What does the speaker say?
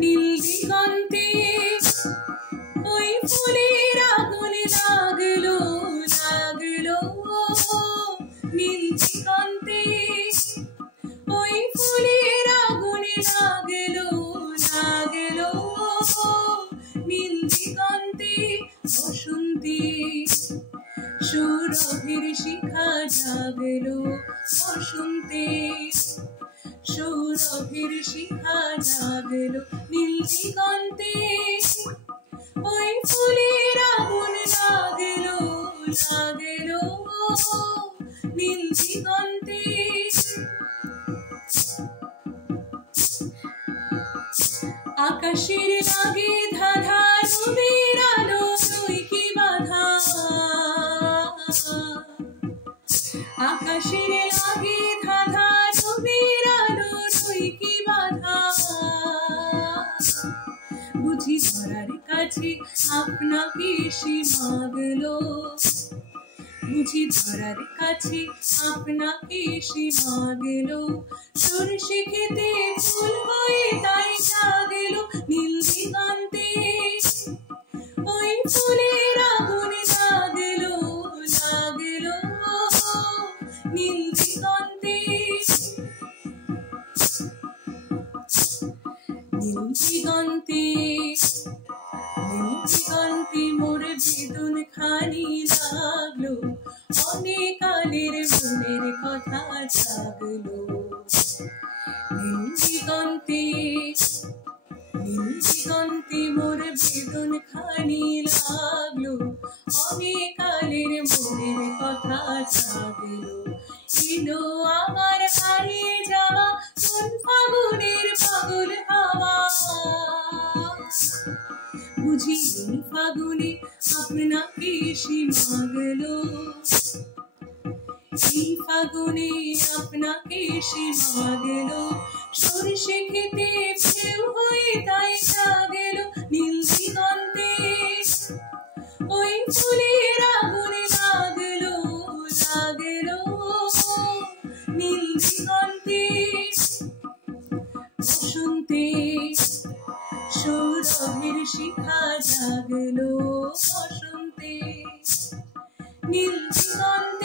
নীল দিগন্তে ওই ফুলের আগুন লাগলো লাগলো, নীল দিগন্তে ওই ফুলের আগুন লাগলো লাগলো, নীল দিগন্তে বসন্তে সৌরভের শিখা জাগলো, বসন্তে সৌরভের শিখা জাগলো, নীল দিগন্তে ওই ফুলের আগুন লাগলো লাগলো, নীল দিগন্তে। আকাশের লাগে ধাঁধা নদীর আলো নই কি বাধা, আকাশের লাগে ধাঁধা নদীর আলো নই কি বাধা, বুঝি ধরার কাছে আপনাকে সে মাগলো, বুঝি ধরার কাছে আপনাকে সে মাগলো, সরষে খেতে ফুল হয়ে তাই জাগলো, নীল দিগন্তে ওই ফুলের আগুন লাগলো লাগলো, নীল দিগন্তে। নীল দিগন্তে নীল দিগন্তে মোর বেদন খানি লাগলো, অনেক কালের মনের কথা জাগলো, নীল দিগন্তে নীল দিগন্তে মোর বেদন খানি লাগলো, অনেক কালের মনের কথা জাগলো, এলো আমার হারিয়ে যাওয়া কোন ফাগুনের পাগল হাওয়া, বুঝি এই ফাগুনে আপনাকে সে মাগলো, এই ফাগুনে আপনাকে সে মাগলো, সরষে খেতে ঢেউ হয়ে তাই জাগলো, নীল দিগন্তে ওই ফুলের আগুন লাগলো লাগলো, নীল দিগন্তে। বসন্তে সৌরভের শিখা জাগলো, বসন্তে নীল দিগন্তে।